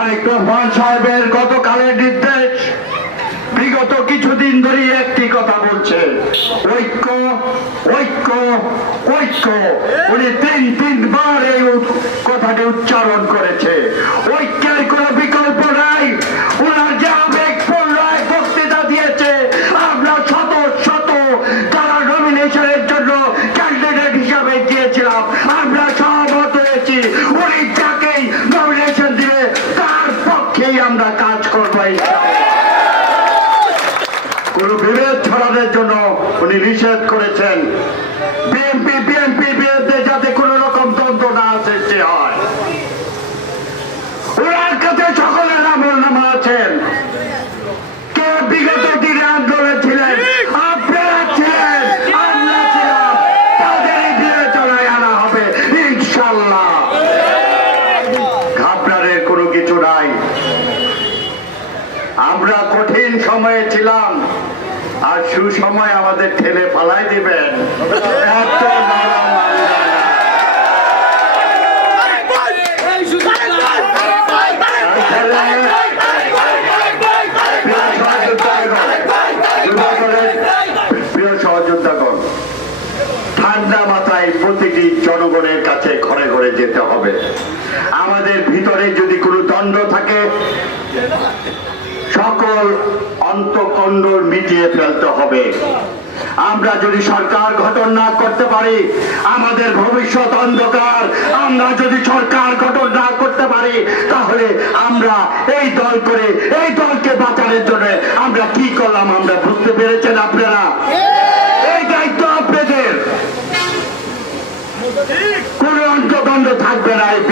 তারেক সাহেবের গতকালের নির্দেশ। বিগত কিছুদিন ধরে একটি কথা বলছে। ঐক্য ঐক্য ঐক্য। উনি তিন তিনবার আমরা কাজ করব। কোন বিভেদ ছড়ানোর জন্য উনি নিষেধ করেছেন বিএনপি আমরা কঠিন সময়ে ছিলাম। আর সুসময় আমাদের ঠেলে পালাই দিবেন। মাথায় প্রতিটি জনগণের কাছে ঘরে ঘরে যেতে হবে। আমাদের ভিতরে যদি কোনো দ্বন্দ্ব থাকে সকল অন্তকণ্ড মিটিয়ে ফেলতে হবে। আমরা যদি সরকার গঠন না করতে পারি, আমাদের ভবিষ্যৎ অন্ধকার। আমরা যদি সরকার গঠন না করতে পারি, তাহলে আমরা এই দল করে, এই দলকে বাঁচানোর জন্য আমরা কি করলাম আমরা বুঝতে পেরেছেন আপনারা? এই দায়িত্ব আপনাদের। কোন অন্তকণ্ড থাকবে না এই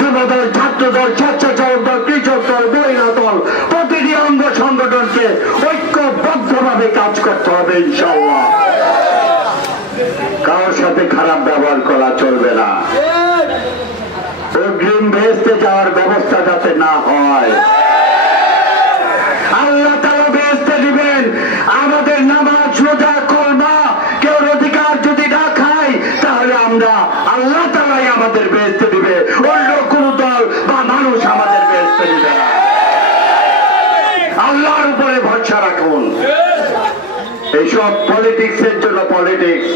যুবদল ছাত্রদল স্বেচ্ছাসেবক দল, কৃষক দল, মহিলা দল, প্রতিটি অঙ্গ সংগঠনকে ঐক্যবদ্ধভাবে কাজ করতে হবে ইনশাল্লাহ কারোর সাথে খারাপ ব্যবহার করা চলবে না। অগ্রিম ভেস্তে যাওয়ার ব্যবস্থা যাতে না হয়। আল্লাহ তালা বেহেস্তে দিবেন। আমাদের নামাজ রোজা কলমা কেউ অধিকার যদি না খাই তাহলে আমরা আল্লাহ তালাই আমাদের বেহেস্তে দিবে। অন্য ভরসা রাখুন। এইসব পলিটিক্স এর জন্য পলিটিক্স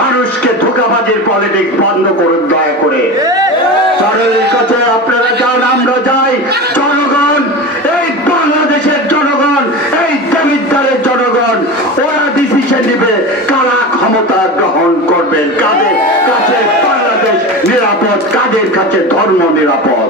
মানুষকে ধোকাবাজির পলিটিক্স বন্ধ করুন দয়া করে। সরকারের কাছে আপনারা যান, আমরা যাই। জনগণ, এই বাংলাদেশের জনগণ, এই জমিদারের জনগণ, ওরা ডিসিশন নিবে কারা ক্ষমতা গ্রহণ করবেন, কাদের কাছে বাংলাদেশ নিরাপদ, কাদের কাছে ধর্ম নিরাপদ।